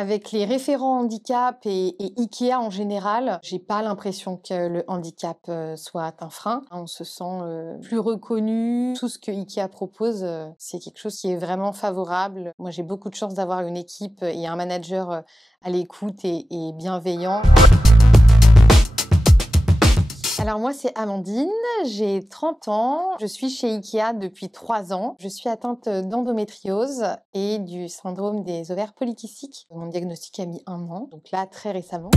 Avec les référents handicap et IKEA en général, j'ai pas l'impression que le handicap soit un frein. On se sent plus reconnu. Tout ce que IKEA propose, c'est quelque chose qui est vraiment favorable. Moi, j'ai beaucoup de chance d'avoir une équipe et un manager à l'écoute et bienveillant. Alors moi, c'est Amandine, j'ai 30 ans, je suis chez IKEA depuis 3 ans. Je suis atteinte d'endométriose et du syndrome des ovaires polykystiques. Mon diagnostic a mis 1 an, donc là, très récemment.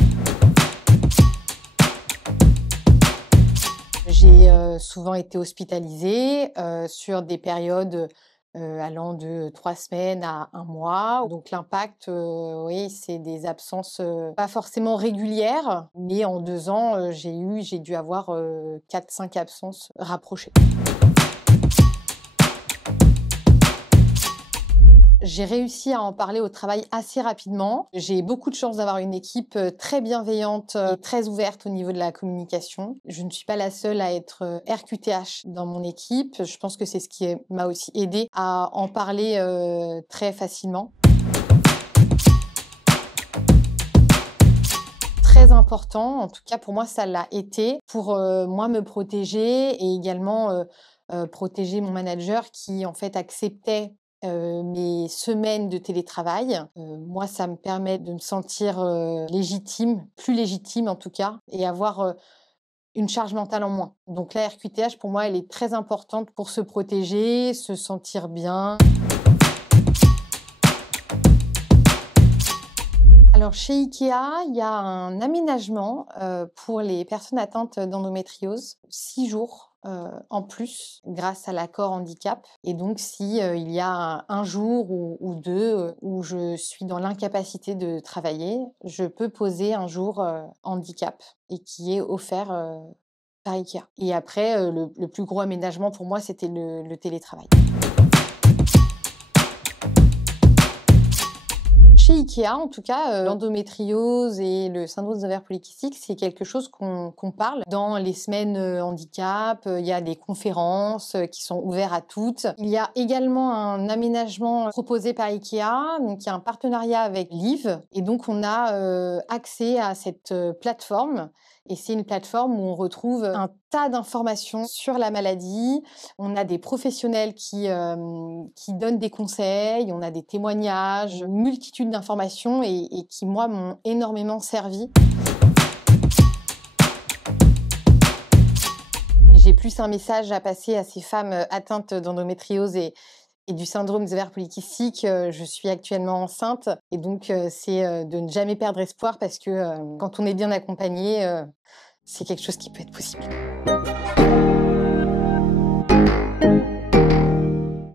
J'ai souvent été hospitalisée sur des périodes allant de 3 semaines à 1 mois. Donc l'impact, oui, c'est des absences pas forcément régulières, mais en 2 ans, j'ai dû avoir 4-5 absences rapprochées. J'ai réussi à en parler au travail assez rapidement. J'ai beaucoup de chance d'avoir une équipe très bienveillante et très ouverte au niveau de la communication. Je ne suis pas la seule à être RQTH dans mon équipe. Je pense que c'est ce qui m'a aussi aidée à en parler très facilement. Très important, en tout cas pour moi ça l'a été, pour moi me protéger et également protéger mon manager qui en fait acceptait mes semaines de télétravail. Moi, ça me permet de me sentir légitime, plus légitime en tout cas, et avoir une charge mentale en moins. Donc la RQTH, pour moi, elle est très importante pour se protéger, se sentir bien. Alors chez IKEA, il y a un aménagement pour les personnes atteintes d'endométriose, 6 jours en plus grâce à l'accord handicap. Et donc si il y a un jour ou 2 où je suis dans l'incapacité de travailler, je peux poser un jour handicap et qui est offert par IKEA. Et après, le plus gros aménagement pour moi, c'était le télétravail. Chez IKEA, en tout cas, l'endométriose et le syndrome des ovaires polykystiques, c'est quelque chose qu'on parle dans les semaines handicap. Il y a des conférences qui sont ouvertes à toutes. Il y a également un aménagement proposé par IKEA. Donc, il y a un partenariat avec Liv. Et donc, on a accès à cette plateforme. Et c'est une plateforme où on retrouve un tas d'informations sur la maladie. On a des professionnels qui donnent des conseils, on a des témoignages, une multitude d'informations et qui, moi, m'ont énormément servi. J'ai plus un message à passer à ces femmes atteintes d'endométriose et du syndrome des ovaires polykystiques. Je suis actuellement enceinte et donc c'est de ne jamais perdre espoir parce que quand on est bien accompagné, c'est quelque chose qui peut être possible.